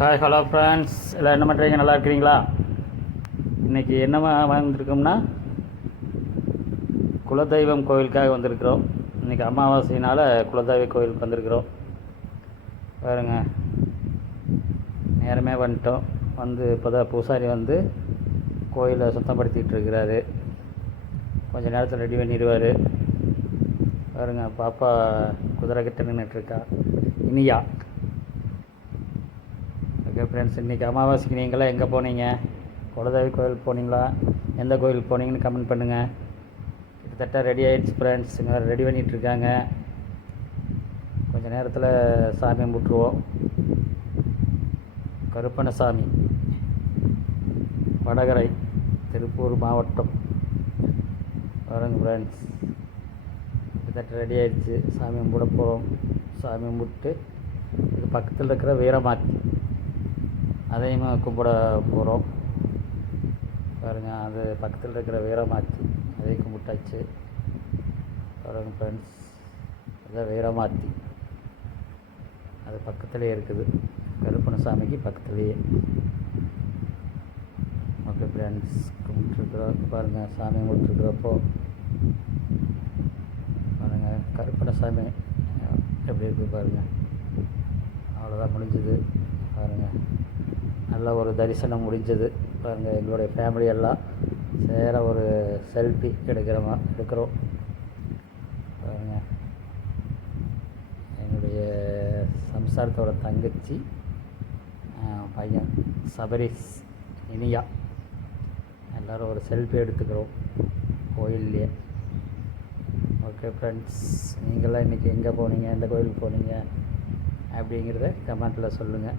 Hi hello friends எல்லாம் என்ன பண்ணுறீங்க நல்லா இருக்கிறீங்களா? இன்றைக்கி என்ன வந்திருக்கோம்னா குலதெய்வம் கோவிலுக்காக வந்திருக்கிறோம். இன்றைக்கி அமாவாசையினால் குலதெய்வ கோவிலுக்கு வந்திருக்கிறோம். பாருங்க. நேரமே வந்துட்டோம். வந்து இப்போ தான் பூசாரி வந்து கோயிலை சுத்தப்படுத்திகிட்டு இருக்கிறாரு. கொஞ்ச நேரத்தில் ரெடி பண்ணிடுவார். பாருங்க பாப்பா குதிரை கிட்ட நின்றுட்டுருக்கா இனியா. ஓகே ஃப்ரெண்ட்ஸ் இன்றைக்கி அமாவாசைக்கு நீங்களாம் எங்கே போனீங்க? குலதெய்வ கோயில் போனீங்களா? எந்த கோயிலுக்கு போனீங்கன்னு கமெண்ட் பண்ணுங்கள் கிட்டத்தட்ட ரெடி ஆகிடுச்சு ஃப்ரெண்ட்ஸ் இங்கே ரெடி பண்ணிகிட்ருக்காங்க கொஞ்சம் நேரத்தில் சாமி கும்பிட்ருவோம் கருப்பணசாமி வடகரை திருப்பூர் மாவட்டம். வரங்க ஃப்ரெண்ட்ஸ் கிட்டத்தட்ட ரெடி ஆகிடுச்சு சாமி கும்பிட போகிறோம் சாமி கும்பிட்டு இது பக்கத்தில் இருக்கிற வீரமாத்தி அதையும் கும்பிட போகிறோம் பாருங்க அது பக்கத்தில் இருக்கிற வீரமாத்தி. அதையும் கும்பிட்டாச்சு. பாருங்க ஃப்ரெண்ட்ஸ் அதான் வீரமாத்தி. அது பக்கத்துலேயே இருக்குது. கருப்பணசாமிக்கு பக்கத்துலேயே. ஓகே ஃப்ரெண்ட்ஸ் கும்பிட்டுருக்குறோம் பாருங்கள் சாமி கும்பிட்டுருக்குறப்போ. பாருங்கள் கருப்பணசாமி. எப்படி இருக்குது பாருங்கள் அவ்வளோதான் முடிஞ்சது. நல்ல ஒரு தரிசனம் முடிஞ்சது. பாருங்கள் எங்களுடைய ஃபேமிலி எல்லாம் சேர ஒரு செல்ஃபி எடுக்கிறோமா எடுக்கிறோம். பாருங்கள் என்னுடைய சம்சாரத்தோட தங்கச்சி பையன் சபரிஸ் இனியா. எல்லோரும் ஒரு செல்ஃபி எடுத்துக்கிறோம் கோயில்லையே ஓகே ஃப்ரெண்ட்ஸ் நீங்களாம் இன்றைக்கி எங்கே போனீங்க எந்த கோயிலுக்கு போனீங்க அப்படிங்கிறத கமெண்ட்டில் சொல்லுங்கள்